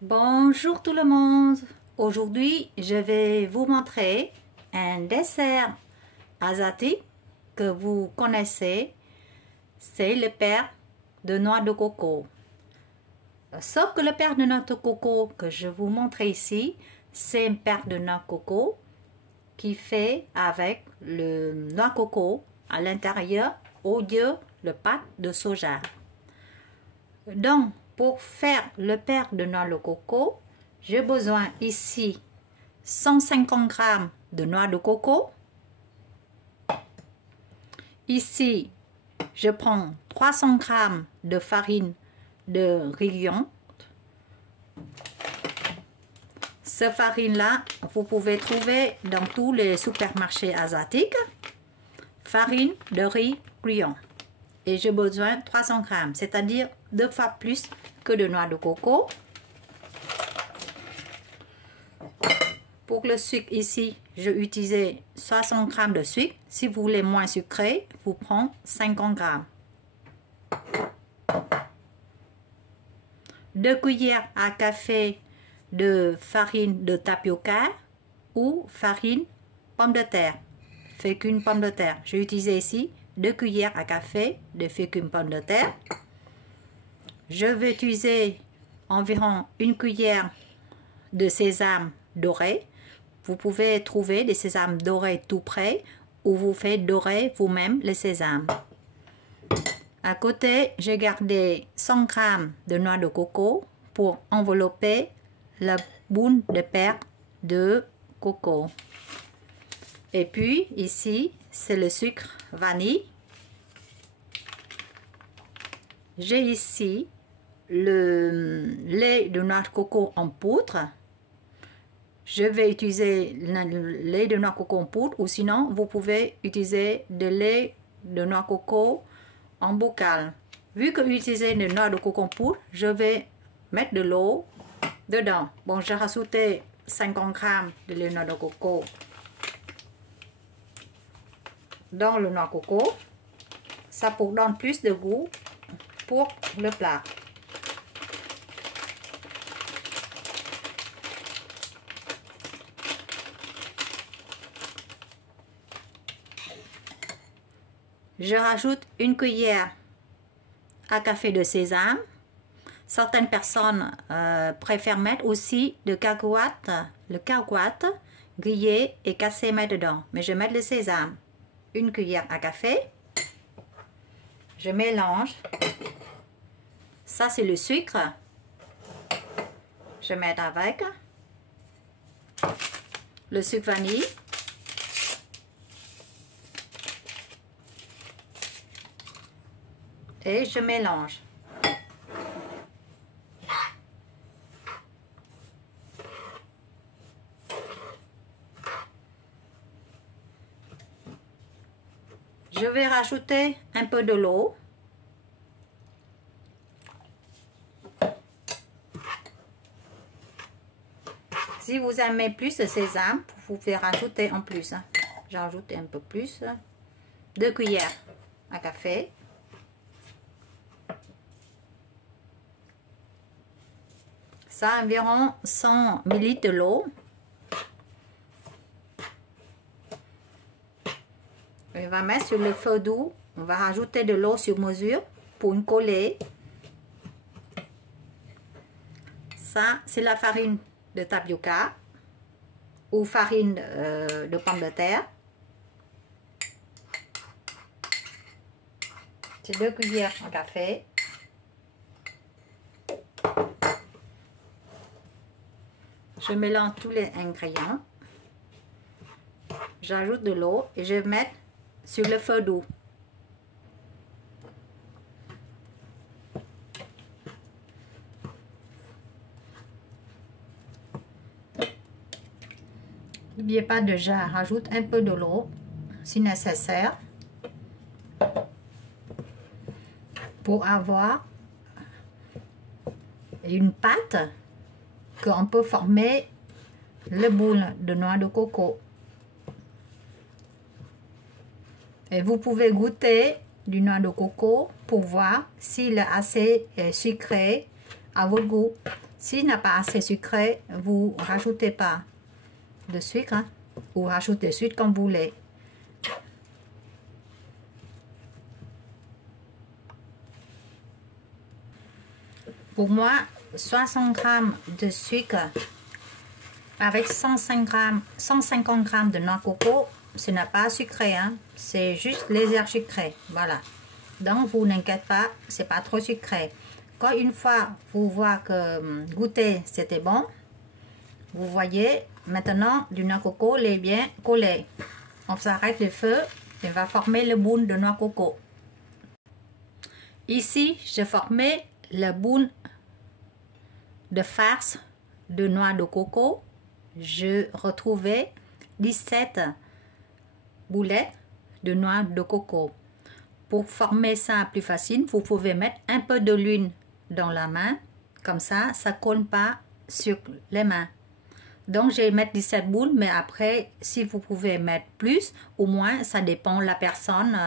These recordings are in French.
Bonjour tout le monde. Aujourd'hui, je vais vous montrer un dessert asiatique que vous connaissez. C'est le père de noix de coco. Sauf que le père de noix de coco que je vous montre ici, c'est un père de noix de coco qui fait avec le noix de coco à l'intérieur au lieu de pâte de soja. Donc, pour faire le père de noix de coco, j'ai besoin ici 150 g de noix de coco. Ici, je prends 300 g de farine de riguion. Cette farine-là, vous pouvez trouver dans tous les supermarchés asiatiques. Farine de riz grillon. Et j'ai besoin de 300 g, c'est-à-dire 2 fois plus que de noix de coco. Pour le sucre ici, j'ai utilisé 60 g de sucre. Si vous voulez moins sucré, vous prenez 50 g. 2 cuillères à café de farine de tapioca ou farine pomme de terre, fécule pomme de terre. J'ai utilisé ici 2 cuillères à café de fécule pomme de terre. Je vais utiliser environ 1 cuillère de sésame doré. Vous pouvez trouver des sésames dorés tout près ou vous faites dorer vous-même le sésame. À côté, j'ai gardé 100 g de noix de coco pour envelopper la boule de père de coco. Et puis ici, c'est le sucre vanille. J'ai ici le lait de noix de coco en poudre. Je vais utiliser le lait de noix de coco en poudre ou sinon vous pouvez utiliser de lait de noix de coco en bocal. Vu que j'utilise de noix de coco en poudre, je vais mettre de l'eau dedans. Bon, j'ai rajouté 50 g de lait de noix de coco dans le noix de coco. Ça pour donner plus de goût pour le plat. Je rajoute 1 cuillère à café de sésame. Certaines personnes préfèrent mettre aussi de cacahuètes, le cacahuète grillé et cassé mettre dedans. Mais je mets le sésame. 1 cuillère à café. Je mélange. Ça c'est le sucre. Je mets avec le sucre vanille. Et je mélange. Je vais rajouter un peu de l'eau. Si vous aimez plus de sésame, vous pouvez rajouter en plus. J'en rajoute un peu plus. 2 cuillères à café. Ça environ 100 ml de l'eau. On va mettre sur le feu doux. On va rajouter de l'eau sur mesure pour une coller. Ça, c'est la farine de tapioca ou farine de pomme de terre. C'est 2 cuillères à café. Je mélange tous les ingrédients. J'ajoute de l'eau et je vais mettre sur le feu doux. N'oubliez pas de rajouter un peu de l'eau si nécessaire pour avoir une pâte qu'on peut former le boule de noix de coco. Et vous pouvez goûter du noix de coco pour voir s'il est assez sucré à votre goût. S'il n'a pas assez sucré, vous rajoutez pas de sucre, hein, ou rajoutez de sucre comme vous voulez. Pour moi, 60 g de sucre avec 150 g de noix de coco, ce n'est pas sucré, hein, c'est juste légèrement sucré. Voilà. Donc, vous n'inquiétez pas, c'est pas trop sucré. Quand une fois vous voyez que goûter c'était bon, vous voyez maintenant du noix de coco est bien collé. On s'arrête le feu et va former le boule de noix de coco. Ici, j'ai formé le boule de farce de noix de coco. Je retrouvais 17 boulettes de noix de coco. Pour former ça plus facile, vous pouvez mettre un peu de l'huile dans la main. Comme ça ne colle pas sur les mains. Donc, je vais mettre 17 boules, mais après, si vous pouvez mettre plus, au moins, ça dépend de la personne.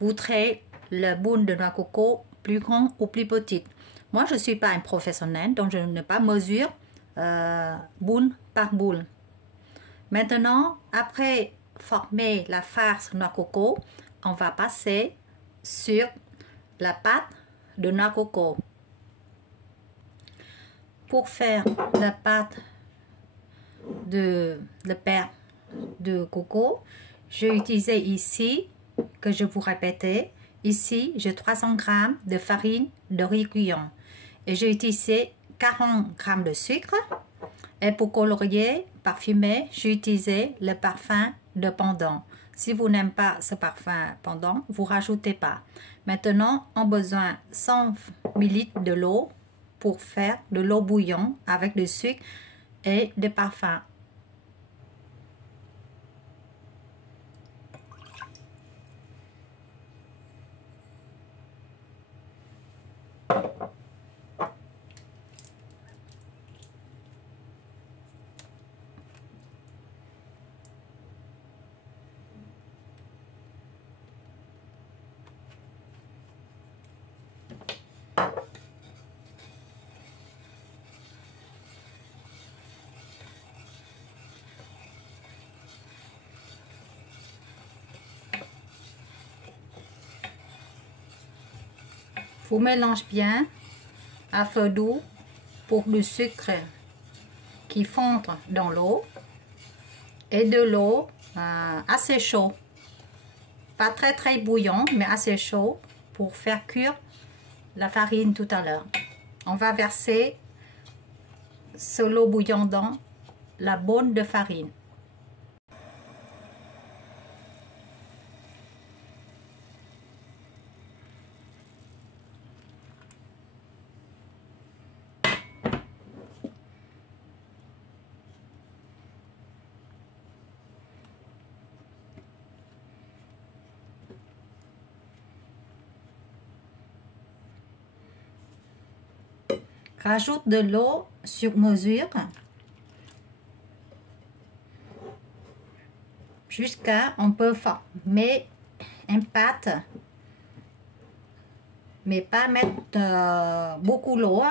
Vous traitez le boule de noix de coco plus grand ou plus petite. Moi, je ne suis pas un professionnel, donc je ne pas mesure boule par boule. Maintenant, après former la farce noix de coco, on va passer sur la pâte de noix de coco. Pour faire la pâte de beurre de coco, j'ai utilisé ici, que je vous répétais, ici j'ai 300 g de farine de riz cuillon et j'ai utilisé 40 g de sucre. Et pour colorier, parfumer, j'ai utilisé le parfum de pendant. Si vous n'aimez pas ce parfum pendant, vous rajoutez pas. Maintenant, on a besoin 100 ml de l'eau pour faire de l'eau bouillon avec du sucre et des parfums. Vous mélangez bien à feu doux pour le sucre qui fond dans l'eau et de l'eau assez chaud. Pas très bouillant, mais assez chaud pour faire cuire la farine tout à l'heure. On va verser ce l'eau bouillante dans la bonne de farine. Rajoute de l'eau sur mesure jusqu'à on peut former une pâte, mais pas mettre beaucoup d'eau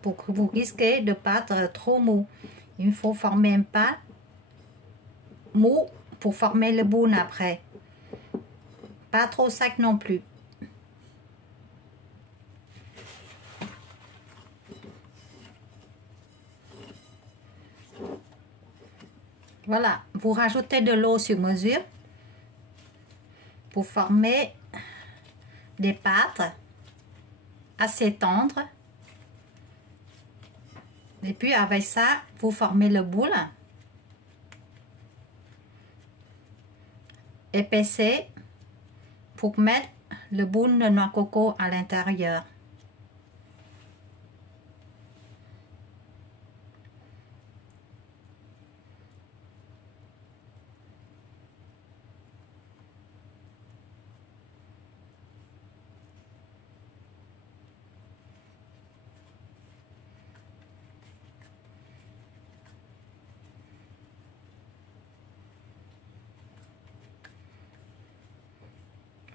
pour que vous risquez de pas être trop mou. Il faut former une pâte mou pour former le boule après. Pas trop sec non plus. Voilà, vous rajoutez de l'eau sur mesure pour former des pâtes assez tendres. Et puis avec ça, vous formez le boule. Épaissez pour mettre le boule de noix de coco à l'intérieur.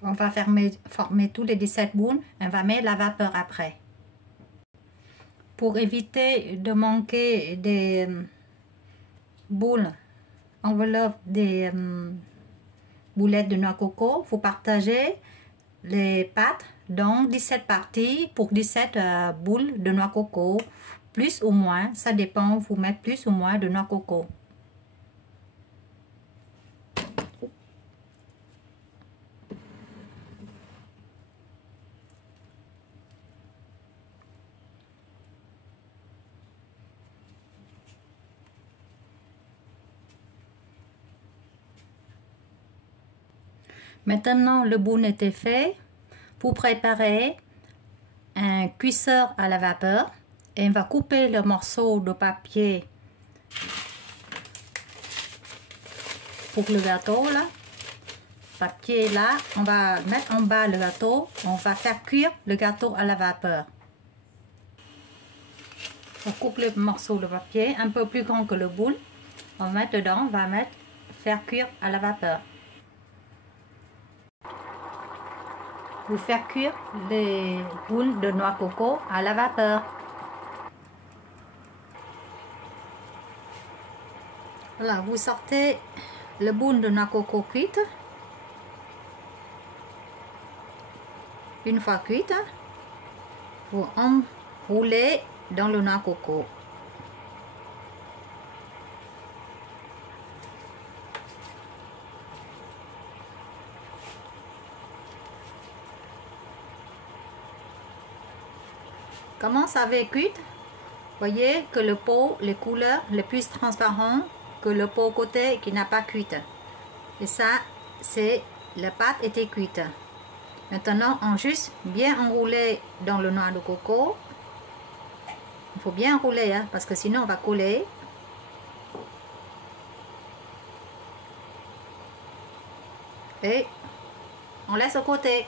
On va former tous les 17 boules. On va mettre la vapeur après. Pour éviter de manquer des boules, enveloppes des boulettes de noix de coco, vous partagez les pâtes dans 17 parties pour 17 boules de noix de coco, plus ou moins, ça dépend, vous mettez plus ou moins de noix de coco. Maintenant, le boule était fait. Vous préparez un cuisseur à la vapeur et on va couper le morceau de papier pour le gâteau là. Papier là, on va mettre en bas le gâteau. On va faire cuire le gâteau à la vapeur. On coupe le morceau de papier un peu plus grand que le boule. On va mettre dedans, on va faire cuire à la vapeur. Vous faire cuire les boules de noix de coco à la vapeur. Voilà, vous sortez le boule de noix de coco cuite. Une fois cuite, vous enroulez dans le noix de coco. Comment ça va cuire? Voyez que le pot, les couleurs les plus transparentes que le pot côté qui n'a pas cuite. Et ça, c'est la pâte était cuite. Maintenant, on juste bien enrouler dans le noix de coco. Il faut bien enrouler, hein, parce que sinon on va coller. Et on laisse au côté.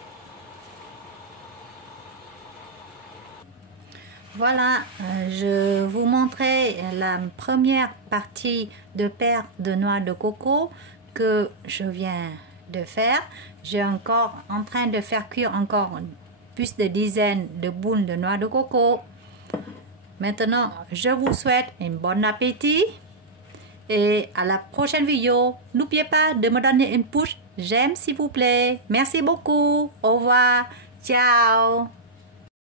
Voilà, je vous montrais la première partie de paire de noix de coco que je viens de faire. J'ai encore en train de faire cuire encore plus de dizaines de boules de noix de coco. Maintenant, je vous souhaite un bon appétit et à la prochaine vidéo. N'oubliez pas de me donner une pouce j'aime s'il vous plaît. Merci beaucoup. Au revoir. Ciao.